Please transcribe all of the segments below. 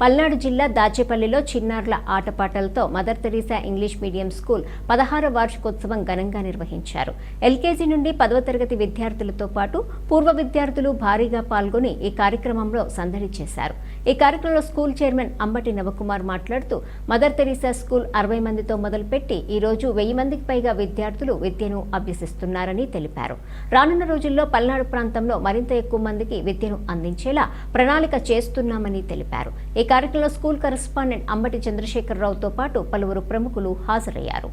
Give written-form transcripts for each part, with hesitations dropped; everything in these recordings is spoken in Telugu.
పల్నాడు జిల్లా దాచేపల్లిలో చిన్నారుల ఆటపాటలతో mother Teresa English medium school 16వ వార్షికోత్సవం ఘనంగా నిర్వహించారు. ఎల్కేజీ నుండి 10వ తరగతి విద్యార్థులతో పాటు పూర్వ విద్యార్థులు భారీగా పాల్గొని ఈ కార్యక్రమంలో సందడి చేశారు. ఈ కార్యక్రమంలో స్కూల్ చైర్మన్ అంబటి నవకుమార్ మాట్లాడుతూ మదర్ తెరీసా స్కూల్ 60 మందితో మొదలుపెట్టి ఈ రోజు 1000 మందికి పైగా విద్యార్థులు విద్యను అభ్యసిస్తున్నారని తెలిపారు. రానున్న రోజుల్లో పల్నాడు ప్రాంతంలో మరింత ఎక్కువ మందికి విద్యను అందించేలా ప్రణాళిక చేస్తున్నామని తెలిపారు. ఈ కార్యక్రమంలో స్కూల్ కరెస్పాండెంట్ అంబటి చంద్రశేఖరరావుతో పాటు పలువురు ప్రముఖులు హాజరయ్యారు.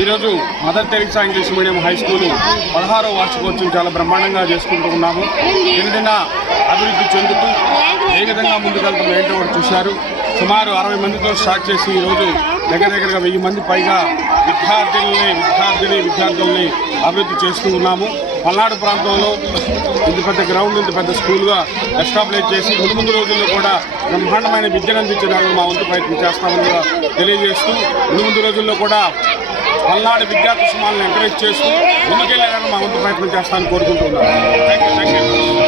ఈరోజు mother Teresa English medium high school 16వ వార్షికోత్సవం చాలా బ్రహ్మాండంగా చేసుకుంటూ ఉన్నాము. దినదిన అభివృద్ధి చెందుతూ ఏ విధంగా ముందుకెళ్తుందో ఏంటో కూడా చూశారు. సుమారు 60 మందితో స్టార్ట్ చేసి ఈరోజు దగ్గరగా 1000 మంది పైగా విద్యార్థుల్ని అభివృద్ధి చేస్తూ ఉన్నాము. పల్నాడు ప్రాంతంలో ఇంత పెద్ద గ్రౌండ్ ఇంత పెద్ద స్కూల్గా ఎస్టాబ్లిష్ చేసి ముందు రోజుల్లో కూడా బ్రహ్మాండమైన విద్యను అందించడానికి మా వంతు ప్రయత్నం చేస్తామని కూడా తెలియజేస్తూ ముందు రోజుల్లో కూడా పల్నాడు విద్యా కుసుమాలను ఎంకరేజ్ చేస్తూ ముందుకెళ్ళడానికి మా వంతు ప్రయత్నం చేస్తామని కోరుకుంటున్నాను. Thank you.